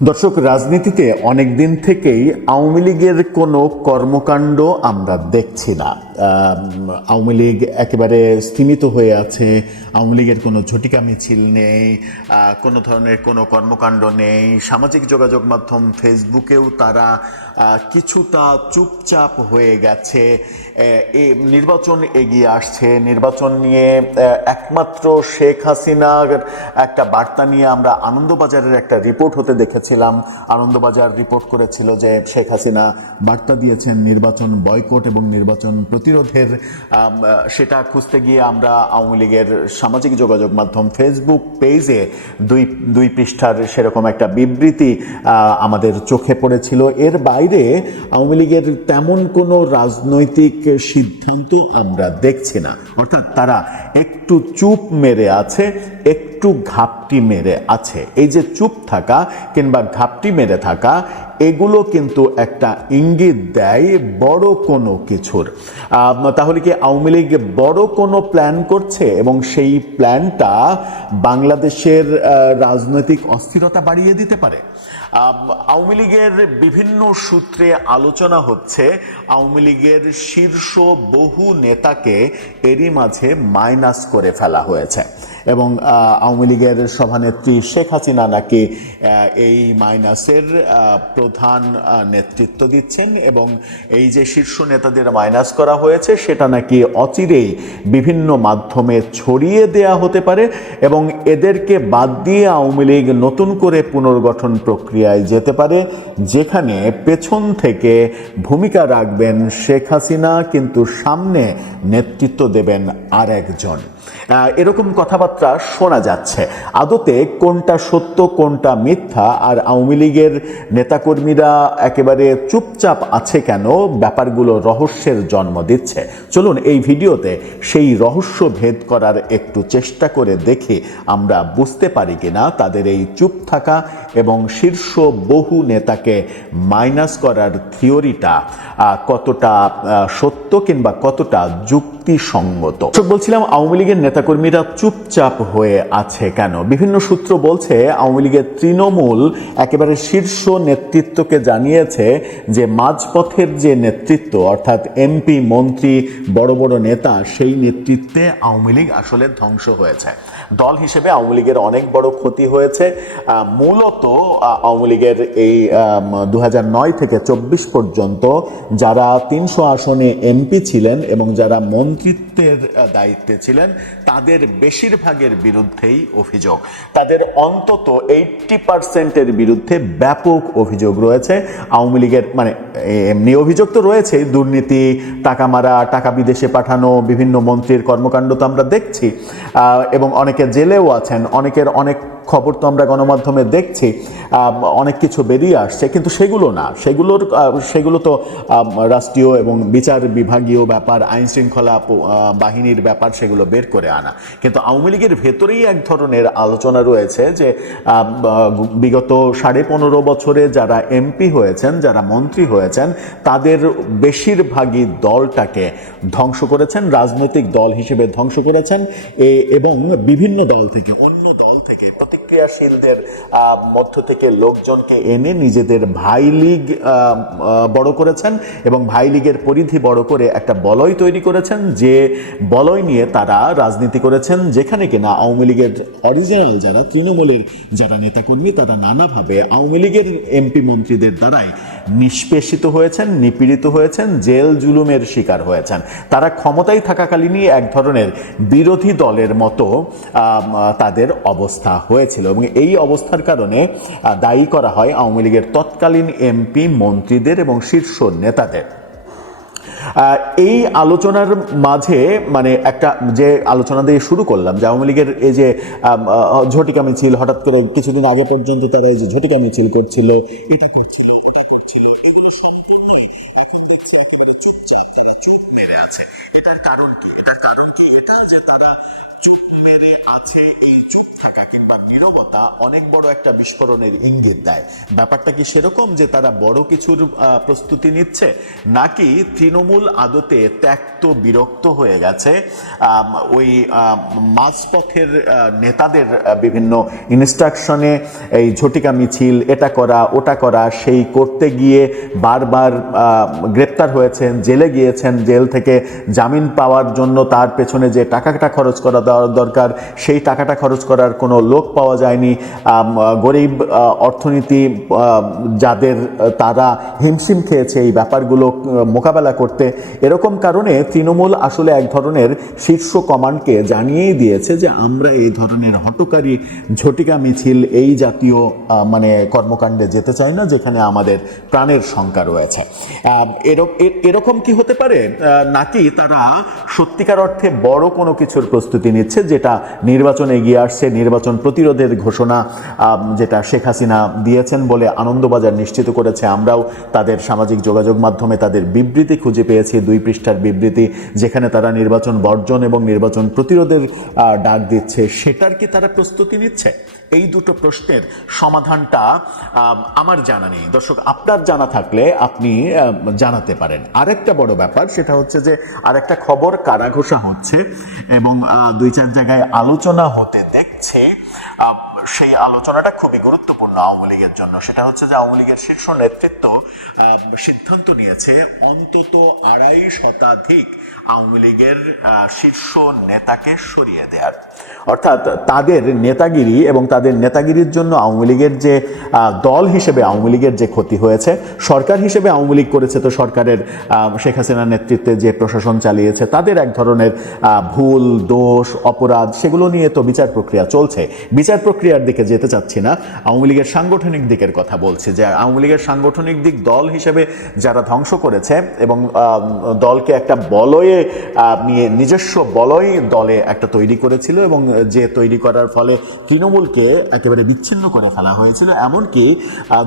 দর্শক, রাজনীতিতে অনেক দিন থেকেই আওয়ামী লীগের কোনো কর্মকাণ্ড আমরা দেখছি না। আওয়ামী লীগ একেবারে স্থিমিত হয়ে আছে। আওয়ামী লীগের কোনো ঝটিকা মিছিল নেই, কোনো ধরনের কোনো কর্মকাণ্ড নেই। সামাজিক যোগাযোগ মাধ্যম ফেসবুকেও তারা কিছুটা চুপচাপ হয়ে গেছে। নির্বাচন এগিয়ে আসছে, নির্বাচন নিয়ে একমাত্র শেখ হাসিনার একটা বার্তা নিয়ে আমরা আনন্দবাজারের একটা রিপোর্ট হতে দেখেছিলাম। আনন্দবাজার রিপোর্ট করেছিল যে শেখ হাসিনা বার্তা দিয়েছেন নির্বাচন বয়কট এবং নির্বাচন প্রতিরোধের। সেটা খুঁজতে গিয়ে আমরা আওয়ামী লীগের সামাজিক যোগাযোগ মাধ্যম ফেসবুক পেজে দুই পৃষ্ঠার সেরকম একটা বিবৃতি আমাদের চোখে পড়েছিল। এর বাইরে আওয়ামী লীগের তেমন কোনো রাজনৈতিক সিদ্ধান্ত আমরা দেখছি না। অর্থাৎ তারা একটু চুপ মেরে আছে, একটু ঘাপটি মেরে আছে। এই যে চুপ থাকা কিংবা ঘাপটি মেরে থাকা, এগুলো কিন্তু একটা ইঙ্গিত দেয় বড় কোনো কিছুর। তাহলে কি আওয়ামী লীগ বড় কোনো প্ল্যান করছে এবং সেই প্ল্যানটা বাংলাদেশের রাজনৈতিক অস্থিরতা বাড়িয়ে দিতে পারে? আওয়ামী লীগের বিভিন্ন সূত্রে আলোচনা হচ্ছে আওয়ামী লীগের শীর্ষ বহু নেতাকে এরই মাঝে মাইনাস করে ফেলা হয়েছে এবং আওয়ামী লীগের সভানেত্রী শেখ হাসিনা নাকি এই মাইনাসের প্রধান নেতৃত্ব দিচ্ছেন এবং এই যে শীর্ষ নেতাদের মাইনাস করা হয়েছে সেটা নাকি অচিরেই বিভিন্ন মাধ্যমে ছড়িয়ে দেয়া হতে পারে এবং এদেরকে বাদ দিয়ে আওয়ামী লীগ নতুন করে পুনর্গঠন প্রক্রিয়ায় যেতে পারে, যেখানে পেছন থেকে ভূমিকা রাখবেন শেখ হাসিনা, কিন্তু সামনে নেতৃত্ব দেবেন আর একজন। এরকম কথাবার্তা শোনা যাচ্ছে। আদতে কোনটা সত্য কোনটা মিথ্যা, আর আওয়ামী লীগের নেতাকর্মীরা একেবারে চুপচাপ আছে কেন, ব্যাপারগুলো রহস্যের জন্ম দিচ্ছে। চলুন এই ভিডিওতে সেই রহস্য ভেদ করার একটু চেষ্টা করে দেখি আমরা বুঝতে পারি কিনা তাদের এই চুপ থাকা এবং শীর্ষ বহু নেতাকে মাইনাস করার থিওরিটা কতটা সত্য কিংবা কতটা যুক্তিসঙ্গত। বলছিলাম আওয়ামী লীগের নেতাকর্মীরা চুপচাপ হয়ে আছে কেন? বিভিন্ন সূত্র বলছে আওয়ামী লীগের তৃণমূল একেবারে শীর্ষ নেতৃত্বকে জানিয়েছে যে মাঝপথের যে নেতৃত্ব, অর্থাৎ এমপি মন্ত্রী বড় বড় নেতা, সেই নেতৃত্বে আওয়ামী লীগ আসলে ধ্বংস হয়েছে। দল হিসেবে আওয়ামী লীগের অনেক বড় ক্ষতি হয়েছে। মূলত আওয়ামী লীগের এই 2009 থেকে 24 পর্যন্ত যারা 300 আসনে এমপি ছিলেন এবং যারা মন্ত্রিত্বের দায়িত্বে ছিলেন, তাদের বেশিরভাগের বিরুদ্ধেই অভিযোগ। তাদের অন্তত 80% বিরুদ্ধে ব্যাপক অভিযোগ রয়েছে। আওয়ামী লীগের মানে এমনি অভিযোগ তো রয়েছে, দুর্নীতি, টাকা মারা, টাকা বিদেশে পাঠানো, বিভিন্ন মন্ত্রীর কর্মকাণ্ড তো আমরা দেখছি এবং অনেকে জেলেও আছেন, অনেকের অনেক খবর তো আমরা গণমাধ্যমে দেখছি, অনেক কিছু বেরিয়ে আসছে, কিন্তু সেগুলো না, সেগুলো তো রাষ্ট্রীয় এবং বিচার বিভাগীয় ব্যাপার, আইন শৃঙ্খলা বাহিনীর ব্যাপার, সেগুলো বের করে আনা। কিন্তু আওয়ামী লীগের ভেতরেই এক ধরনের আলোচনা রয়েছে যে বিগত 15.5 বছরে যারা এমপি হয়েছেন, যারা মন্ত্রী হয়েছেন, তাদের বেশিরভাগই দলটাকে ধ্বংস করেছেন, রাজনৈতিক দল হিসেবে ধ্বংস করেছেন এবং বিভিন্ন দল থেকে, অন্য দল থেকে প্রতিক্রিয়াশীলদের মধ্য থেকে লোকজনকে এনে নিজেদের ভাই লীগ বড় করেছেন এবং ভাই লীগের পরিধি বড় করে একটা বলয় তৈরি করেছেন, যে বলয় নিয়ে তারা রাজনীতি করেছেন, যেখানে কিনা আওয়ামী লীগের অরিজিনাল যারা তৃণমূলের যারা নেতাকর্মী, তারা নানাভাবে আওয়ামী লীগের এমপি মন্ত্রীদের দ্বারাই নিষ্পেষিত হয়েছেন, নিপীড়িত হয়েছেন, জেল জুলুমের শিকার হয়েছেন। তারা ক্ষমতায় থাকাকালীনই এক ধরনের বিরোধী দলের মতো তাদের অবস্থা হয়েছিল এবং এই অবস্থার কারণে দায়ী করা হয় আওয়ামী লীগের তৎকালীন এমপি মন্ত্রীদের এবং শীর্ষ নেতাদের। এই আলোচনার মাঝে মানে একটা যে আলোচনা দিয়ে শুরু করলাম যে আওয়ামী লীগের এই যে ঝটিকা মিছিল, হঠাৎ করে কিছুদিন আগে পর্যন্ত তারা এই যে ঝটিকা মিছিল করছিল, এটা করছিল, ওটা করছিল, এগুলো সম্পূর্ণ এখন দেখছি একেবারে চুপচাপ, তারা চুপ মেরে আছে। এটার কারণ কি? এটার কারণ কি এটা যে তারা চুপ মেরে আছে, এই চুপ থাকা কিংবা নীরবতা অনেক বড় একটা বিষয় বিস্ফোরণের ইঙ্গিত দেয়। ব্যাপারটা কি সেরকম যে তারা বড় কিছুর প্রস্তুতি নিচ্ছে, নাকি তৃণমূল আদতে ত্যক্ত বিরক্ত হয়ে গেছে ওই মাঝপথের নেতাদের বিভিন্ন ইনস্ট্রাকশনে এই ঝটিকা মিছিল, এটা করা ওটা করা, সেই করতে গিয়ে বারবার গ্রেপ্তার হয়েছেন, জেলে গিয়েছেন, জেল থেকে জামিন পাওয়ার জন্য তার পেছনে যে টাকাটা খরচ করা দরকার সেই টাকাটা খরচ করার কোনো লোক পাওয়া যায়নি। গরিব অর্থনীতি যাদের, তারা হিমশিম খেয়েছে এই ব্যাপারগুলো মোকাবেলা করতে। এরকম কারণে তৃণমূল আসলে এক ধরনের শীর্ষ কমান্ডকে জানিয়েই দিয়েছে যে আমরা এই ধরনের হটকারী ঝটিকা মিছিল, এই জাতীয় মানে কর্মকাণ্ডে যেতে চাই না যেখানে আমাদের প্রাণের শঙ্কা রয়েছে। এরকম কি হতে পারে, নাকি তারা সত্যিকার অর্থে বড় কোনো কিছুর প্রস্তুতি নিচ্ছে, যেটা নির্বাচন এগিয়ে আসছে, নির্বাচন প্রতিরোধের ঘোষণা যেটা শেখ হাসিনা দিয়েছেন বলে আনন্দবাজার নিশ্চিত করেছে। আমরাও তাদের সামাজিক যোগাযোগ মাধ্যমে তাদের বিবৃতি খুঁজে পেয়েছি, 2 পৃষ্ঠার বিবৃতি, যেখানে তারা নির্বাচন বর্জন এবং নির্বাচন প্রতিরোধের ডাক দিচ্ছে। সেটার কি তারা প্রস্তুতি নিচ্ছে? এই দুটো প্রশ্নের সমাধানটা আমার জানা নেই। দর্শক, আপনার জানা থাকলে আপনি জানাতে পারেন। আরেকটা বড় ব্যাপার সেটা হচ্ছে যে আরেকটা খবর কানাঘুষা হচ্ছে এবং 2-4 জায়গায় আলোচনা হতে দেখছে। সেই আলোচনাটা খুবই গুরুত্বপূর্ণ আওয়ামী লীগের জন্য। সেটা হচ্ছে যে আওয়ামী লীগের শীর্ষ নেতৃত্ব সিদ্ধান্ত নিয়েছে অন্তত 2.5 শতাধিক আওয়ামী লীগের শীর্ষ নেতাকে সরিয়ে দেওয়ার। অর্থাৎ তাদের নেতাগিরি এবং তাদের নেতাগিরির জন্য আওয়ামী লীগের যে দল হিসেবে আওয়ামী লীগের যে ক্ষতি হয়েছে, সরকার হিসেবে আওয়ামী লীগ করেছে তো সরকারের শেখ হাসিনার নেতৃত্বে যে প্রশাসন চালিয়েছে তাদের এক ধরনের ভুল, দোষ, অপরাধ, সেগুলো নিয়ে তো বিচার প্রক্রিয়া চলছে। বিচার প্রক্রিয়ার দিকে যেতে চাচ্ছি না, আওয়ামী লীগের সাংগঠনিক দিকের কথা বলছি। যে আওয়ামী লীগের সাংগঠনিক দিক দল হিসেবে যারা ধ্বংস করেছে এবং দলকে একটা বলয়ে নিয়ে, নিজস্ব বলয় দলে একটা তৈরি করেছিল এবং যে তৈরি করার ফলে তৃণমূলকে একেবারে বিচ্ছিন্ন করে ফেলা হয়েছিল। এমনকি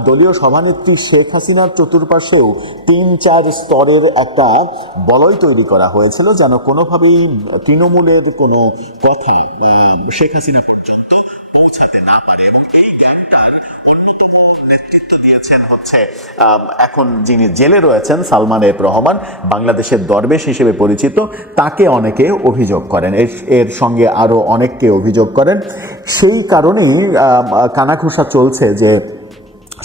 দলীয় সভানেত্রী শেখ হাসিনার চতুর্পাশেও 3-4 স্তরের একটা বলয় তৈরি করা হয়েছিল যেন কোনোভাবেই তৃণমূলের কোনো কথা শেখ হাসিনা পর্যন্ত পৌঁছাতে না পারে। এবং এই গ্যাংটার অন্যতম নেতৃত্ব দিয়েছেন হচ্ছে এখন যিনি জেলে রয়েছেন সালমান এফ রহমান, বাংলাদেশের দরবেশ হিসেবে পরিচিত। তাকে অনেকে অভিযোগ করেন, এর সঙ্গে আরও অনেককে অভিযোগ করেন। সেই কারণেই কানাঘুষা চলছে যে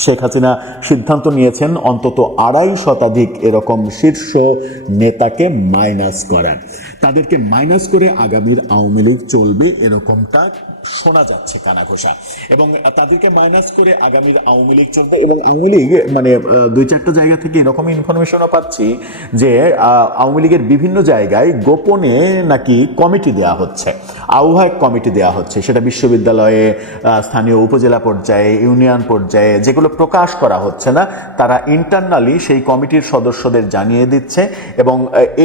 শেখ হাসিনা সিদ্ধান্ত নিয়েছেন অন্তত 2.5 শতাধিক এরকম শীর্ষ নেতাকে মাইনাস করার। তাদেরকে মাইনাস করে আগামীর আওয়ামী লীগ চলবে এরকমটা শোনা যাচ্ছে কানাঘোষা। এবং তাদেরকে মাইনাস করে আগামীর আওয়ামী লীগ চলবে। এবং আওয়ামী লীগ মানে 2-4টা জায়গা থেকে এরকম ইনফরমেশনও পাচ্ছি যে আওয়ামী লীগের বিভিন্ন জায়গায় গোপনে নাকি কমিটি দেওয়া হচ্ছে, আহ্বায়ক কমিটি দেওয়া হচ্ছে। সেটা বিশ্ববিদ্যালয়ে, স্থানীয় উপজেলা পর্যায়ে, ইউনিয়ন পর্যায়ে, যেগুলো প্রকাশ করা হচ্ছে না, তারা ইন্টারনালি সেই কমিটির সদস্যদের জানিয়ে দিচ্ছে। এবং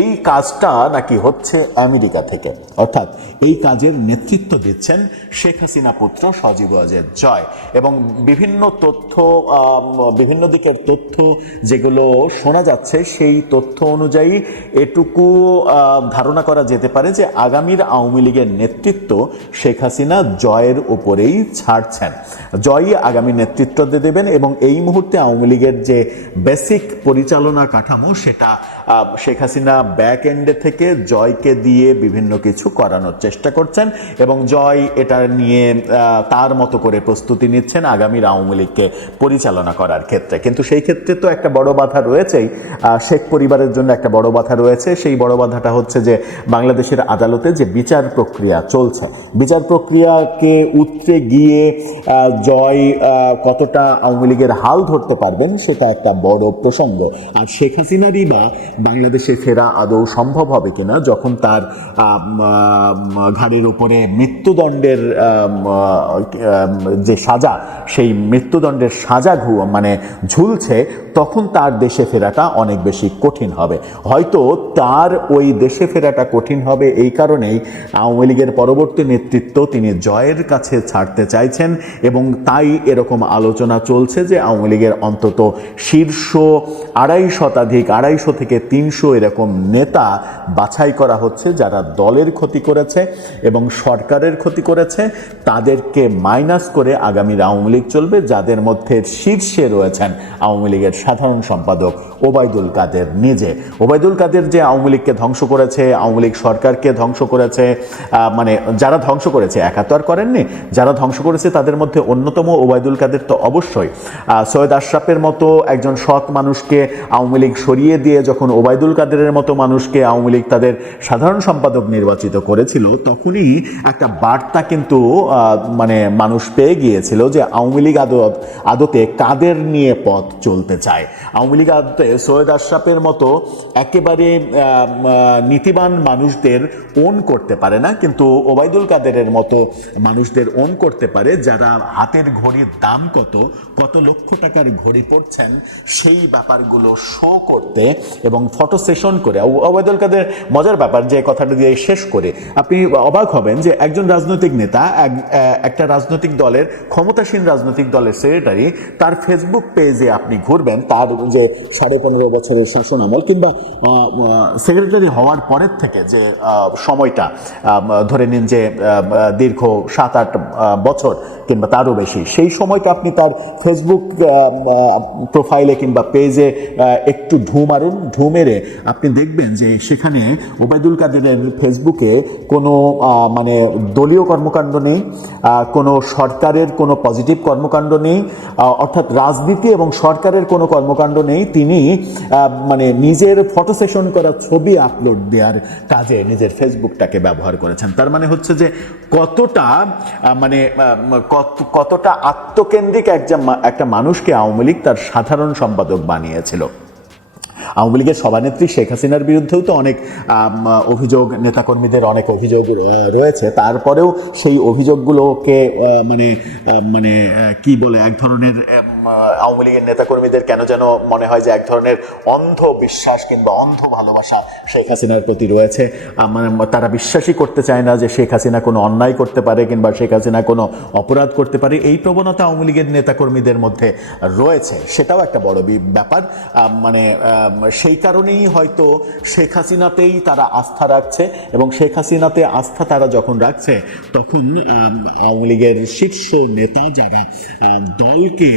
এই কাজটা নাকি হচ্ছে আমেরিকা থেকে, অর্থাৎ এই কাজের নেতৃত্ব দিচ্ছেন শেখ হাসিনা পুত্র সজীব ওয়াজেদ জয়। এবং বিভিন্ন তথ্য, বিভিন্ন দিকের তথ্য যেগুলো শোনা যাচ্ছে, সেই তথ্য অনুযায়ী এটুকু ধারণা করা যেতে পারে যে আগামীর আওয়ামী লীগের নেতৃত্ব শেখ হাসিনা জয়ের উপরেই ছাড়ছেন। জয়ই আগামী নেতৃত্ব দেবেন এবং এই মুহূর্তে আওয়ামী লীগের যে বেসিক পরিচালনা কাঠামো, সেটা শেখ হাসিনা ব্যাক এন্ডে থেকে জয়কে দিয়ে বিভিন্ন কিছু করানোর চেষ্টা করছেন এবং জয় এটা নিয়ে তার মতো করে প্রস্তুতি নিচ্ছেন আগামীর আওয়ামী লীগকে পরিচালনা করার ক্ষেত্রে। কিন্তু সেই ক্ষেত্রে তো একটা বড় বাধা রয়েছেই, শেখ পরিবারের জন্য একটা বড় বাধা রয়েছে। সেই বড় বাধাটা হচ্ছে যে বাংলাদেশের আদালতে যে বিচার প্রক্রিয়া চলছে, বিচার প্রক্রিয়াকে উতরে গিয়ে জয় কতটা আওয়ামী লীগের হাল ধরতে পারবেন সেটা একটা বড় প্রসঙ্গ। আর শেখ হাসিনারই বা বাংলাদেশে ফেরা আদৌ সম্ভব হবে কিনা, যখন তার ঘাড়ের উপরে মৃত্যুদণ্ডের যে সাজা, সেই মৃত্যুদণ্ডের সাজা মানে ঝুলছে, তখন তার দেশে ফেরাটা অনেক বেশি কঠিন হবে। হয়তো তার ওই দেশে ফেরাটা কঠিন হবে এই কারণেই আওয়ামী লীগের পরবর্তী নেতৃত্ব তিনি জয়ের কাছে ছাড়তে চাইছেন এবং তাই এরকম আলোচনা চলছে যে আওয়ামী লীগের অন্তত শীর্ষ 2.5 শতাধিক, 250 থেকে 300 এরকম নেতা বাছাই করা হচ্ছে যারা দলের ক্ষতি করেছে এবং সরকারের ক্ষতি করেছে আছে তাদেরকে মাইনাস করে আগামীর আওয়ামী লীগ চলবে, যাদের মধ্যে শীর্ষে রয়েছেন আওয়ামী লীগের সাধারণ সম্পাদক ওবায়দুল কাদের নিজে। ওবায়দুল কাদের যে আওয়ামী লীগকে ধ্বংস করেছে, আওয়ামী লীগ সরকারকে ধ্বংস করেছে, মানে যারা ধ্বংস করেছে একা তো আর করেননি, যারা ধ্বংস করেছে তাদের মধ্যে অন্যতম ওবায়দুল কাদের তো অবশ্যই। সৈয়দ আশরাফের মতো একজন সৎ মানুষকে আওয়ামী লীগ সরিয়ে দিয়ে যখন ওবায়দুল কাদেরের মতো মানুষকে আওয়ামী লীগ তাদের সাধারণ সম্পাদক নির্বাচিত করেছিল, তখনই একটা বার্তা কিন্তু মানে মানুষ পেয়ে গিয়েছিল যে আওয়ামী লীগ আদতে কাদের নিয়ে পথ চলতে চায়। আওয়ামী লীগ আদতে সৈয়দ আশরাফের মতো একেবারে নীতিবান মানুষদের ওন করতে পারে না, কিন্তু ওবায়দুল কাদেরের মতো মানুষদের ওন করতে পারে, যারা হাতের ঘড়ির দাম কত, কত লক্ষ টাকার ঘড়ি পড়ছেন সেই ব্যাপারগুলো শো করতে এবং ফটো সেশন করে। ওবায়দুল কাদের মজার ব্যাপার, যে কথাটা দিয়ে শেষ করে আপনি অবাক হবেন যে একজন রাজনৈতিক নেতা, একটা রাজনৈতিক দলের, ক্ষমতাসীন রাজনৈতিক দলের সেক্রেটারি, তার ফেসবুক পেজে আপনি ঘুরবেন, তার যে 15.5 বছরের শাসন আমল কিংবা সেক্রেটারি হওয়ার পরের থেকে যে সময়টা ধরে নিন যে দীর্ঘ 7-8 বছর কিংবা তারও বেশি, সেই সময়টা আপনি তার ফেসবুক প্রোফাইলে কিংবা পেজে একটু মারুন, মেরে আপনি দেখবেন যে সেখানে ওবায়দুল কাদেরের ফেসবুকে কোনো মানে দলীয় কর্মকাণ্ড নেই, কোনো সরকারের কোনো পজিটিভ কর্মকাণ্ড নেই, অর্থাৎ রাজনীতি এবং সরকারের কোনো কর্মকাণ্ড নেই। তিনি মানে নিজের ফটো সেশন করা ছবি আপলোড দেওয়ার কাজে নিজের ফেসবুকটাকে ব্যবহার করেছেন। তার মানে হচ্ছে যে কতটা মানে কতটা আত্মকেন্দ্রিক একটা মানুষকে আওয়ামী লীগ তার সাধারণ সম্পাদক বানিয়েছিল। আওয়ামী লীগের সভানেত্রী শেখ হাসিনার বিরুদ্ধেও তো অনেক অভিযোগ, নেতাকর্মীদের অনেক অভিযোগ রয়েছে, তারপরেও সেই অভিযোগগুলোকে মানে মানে কি বলে, এক ধরনের আওয়ামী লীগের নেতাকর্মীদের কেন যেন মনে হয় যে এক ধরনের অন্ধ বিশ্বাস কিংবা অন্ধ ভালোবাসা শেখ হাসিনার প্রতি রয়েছে। মানে তারা বিশ্বাসই করতে চায় না যে শেখ হাসিনা কোনো অন্যায় করতে পারে কিংবা শেখ হাসিনা কোনো অপরাধ করতে পারে। এই প্রবণতা আওয়ামী লীগের নেতাকর্মীদের মধ্যে রয়েছে, সেটাও একটা বড় ব্যাপার। মানে সেই কারণেই হয়তো শেখ হাসিনাতেই তারা আস্থা রাখছে, এবং শেখ হাসিনাতে আস্থা তারা যখন রাখছে তখন আওয়ামী লীগের শীর্ষ নেতা যারা দলকে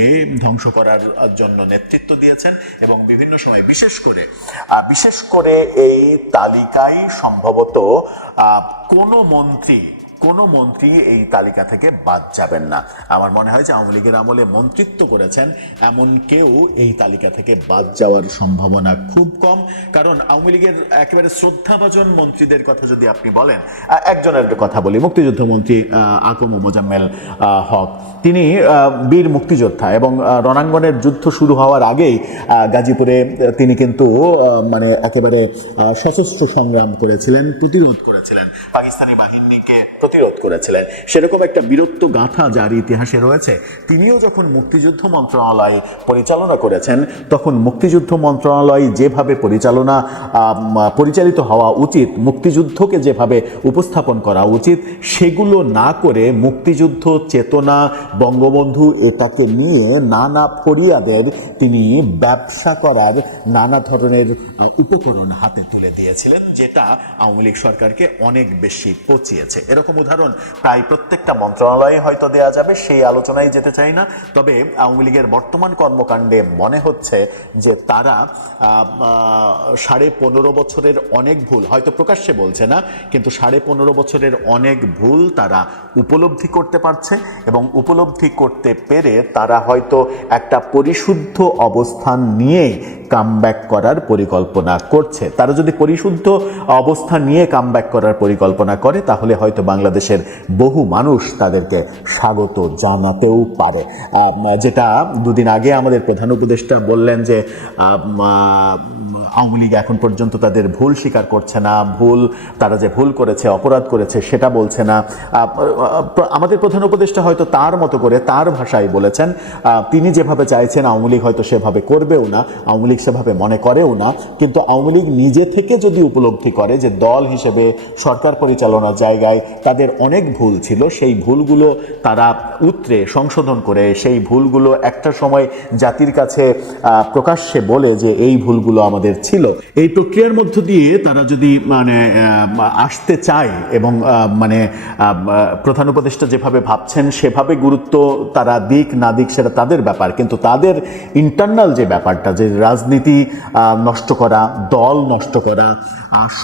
ধ্বংস করার জন্য নেতৃত্ব দিয়েছেন এবং বিভিন্ন সময় বিশেষ করে এই তালিকায় সম্ভবত কোনো মন্ত্রী এই তালিকা থেকে বাদ যাবেন না। আমার মনে হয় যে আওয়ামী লীগের আমলে মন্ত্রিত্ব করেছেন এমন কেউ এই তালিকা থেকে বাদ যাওয়ার সম্ভাবনা খুব কম। কারণ আওয়ামী লীগের একেবারে শ্রদ্ধাভাজন মন্ত্রীদের কথা যদি আপনি বলেন, একজনের কথা বলি, মুক্তিযুদ্ধ মন্ত্রী আকম মোজাম্মেল হক, তিনি বীর মুক্তিযোদ্ধা এবং রণাঙ্গনের যুদ্ধ শুরু হওয়ার আগেই গাজীপুরে তিনি কিন্তু মানে একেবারে সশস্ত্র সংগ্রাম করেছিলেন, প্রতিরোধ করেছিলেন, পাকিস্তানি বাহিনীকে প্রতিরোধ করেছিলেন। সেরকম একটা বীরত্ব গাথা যার ইতিহাসে রয়েছে। তিনিও যখন মুক্তিযুদ্ধ মন্ত্রণালয় পরিচালনা করেছেন, তখন মুক্তিযুদ্ধ মন্ত্রণালয় যেভাবে পরিচালিত হওয়া উচিত, মুক্তিযুদ্ধকে যেভাবে উপস্থাপন করা উচিত, সেগুলো না করে মুক্তিযুদ্ধ চেতনা, বঙ্গবন্ধু এটাকে নিয়ে নানা ফরিয়াদের তিনি ব্যবসা করার নানা ধরনের উপকরণ হাতে তুলে দিয়েছিলেন, যেটা আওয়ামী লীগ সরকারকে অনেক বেশি পচিয়েছে। এরকম উদাহরণ প্রায় প্রত্যেকটা মন্ত্রণালয়ে হয়তো দেওয়া যাবে, সেই আলোচনায় যেতে চাই না। তবে আওয়ামী লীগের বর্তমান কর্মকাণ্ডে মনে হচ্ছে যে তারা 15.5 বছরের অনেক ভুল, হয়তো প্রকাশ্যে বলছে না, কিন্তু 15.5 বছরের অনেক ভুল তারা উপলব্ধি করতে পারছে, এবং উপলব্ধি করতে পেরে তারা হয়তো একটা পরিশুদ্ধ অবস্থান নিয়েই কামব্যাক করার পরিকল্পনা করছে। তারা যদি পরিশুদ্ধ অবস্থান নিয়ে কামব্যাক করার পরিকল্পনা করে, তাহলে হয়তো বাংলাদেশের বহু মানুষ তাদেরকে স্বাগত জানাতেও পারে। যেটা দুদিন আগে আমাদের প্রধান উপদেষ্টা বললেন যে আওয়ামী লীগ এখন পর্যন্ত তাদের ভুল স্বীকার করছে না, তারা যে ভুল করেছে, অপরাধ করেছে সেটা বলছে না। আমাদের প্রধান উপদেষ্টা হয়তো তার মতো করে তার ভাষায় বলেছেন, তিনি যেভাবে চাইছেন আওয়ামী লীগ হয়তো সেভাবে করবেও না, আওয়ামী লীগ সেভাবে মনে করেও না। কিন্তু আওয়ামী লীগ নিজে থেকে যদি উপলব্ধি করে যে দল হিসেবে সরকার পরিচালনার জায়গায় তাদের তাদের অনেক ভুল ছিল, সেই ভুলগুলো তারা উতরে সংশোধন করে সেই ভুলগুলো একটা সময় জাতির কাছে প্রকাশ্যে বলে যে এই ভুলগুলো আমাদের ছিল। এই প্রক্রিয়ার মধ্য দিয়ে তারা যদি মানে আসতে চায় এবং মানে প্রধান উপদেষ্টা যেভাবে ভাবছেন সেভাবে গুরুত্ব তারা দিক না দিক সেটা তাদের ব্যাপার, কিন্তু তাদের ইন্টারনাল যে ব্যাপারটা, যে রাজনীতি নষ্ট করা, দল নষ্ট করা,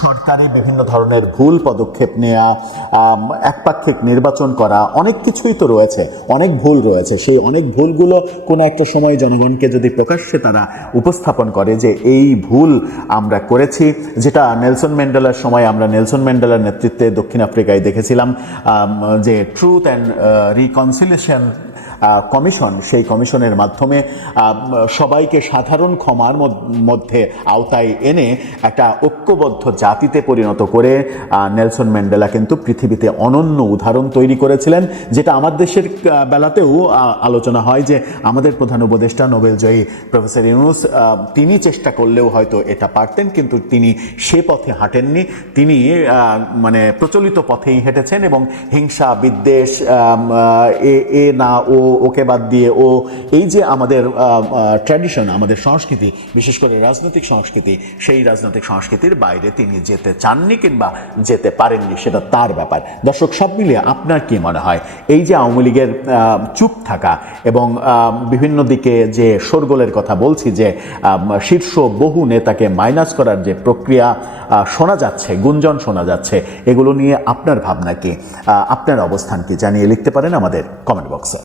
সরকারি বিভিন্ন ধরনের ভুল পদক্ষেপ নেওয়া, একপাক্ষিক নির্বাচন করা, অনেক কিছুই তো রয়েছে, অনেক ভুল রয়েছে। সেই অনেক ভুলগুলো কোনো একটা সময় জনগণকে যদি প্রকাশ্যে তারা উপস্থাপন করে যে এই ভুল আমরা করেছি, যেটা নেলসন ম্যান্ডেলার সময় আমরা নেলসন ম্যান্ডেলার নেতৃত্বে দক্ষিণ আফ্রিকায় দেখেছিলাম, যে ট্রুথ অ্যান্ড রিকনসিলিয়েশন কমিশন, সেই কমিশনের মাধ্যমে সবাইকে সাধারণ ক্ষমার মধ্যে আওতায় এনে একটা ঐক্যবদ্ধ জাতিতে পরিণত করে নেলসন ম্যান্ডেলা কিন্তু পৃথিবীতে অনন্য উদাহরণ তৈরি করেছিলেন, যেটা আমার দেশের বেলাতেও আলোচনা হয় যে আমাদের প্রধান উপদেষ্টা নোবেলজয়ী প্রফেসর ইউনূস তিনি চেষ্টা করলেও হয়তো এটা পারতেন, কিন্তু তিনি সে পথে হাঁটেননি। তিনি মানে প্রচলিত পথেই হেঁটেছেন এবং হিংসা, বিদ্বেষ, এ না ও, ওকে বাদ দিয়ে ও, এই যে আমাদের ট্র্যাডিশন, আমাদের সংস্কৃতি, বিশেষ করে রাজনৈতিক সংস্কৃতি, সেই রাজনৈতিক সংস্কৃতির বাইরে তিনি যেতে চাননি কিংবা যেতে পারেননি, সেটা তার ব্যাপার। দর্শক, সব মিলিয়ে আপনার কি মনে হয় এই যে আওয়ামী লীগের চুপ থাকা এবং বিভিন্ন দিকে যে শোরগোলের কথা বলছি, যে শীর্ষ বহু নেতাকে মাইনাস করার যে প্রক্রিয়া শোনা যাচ্ছে, গুঞ্জন শোনা যাচ্ছে, এগুলো নিয়ে আপনার ভাবনা কি, আপনার অবস্থান কি, জানিয়ে লিখতে পারেন আমাদের কমেন্ট বক্সে।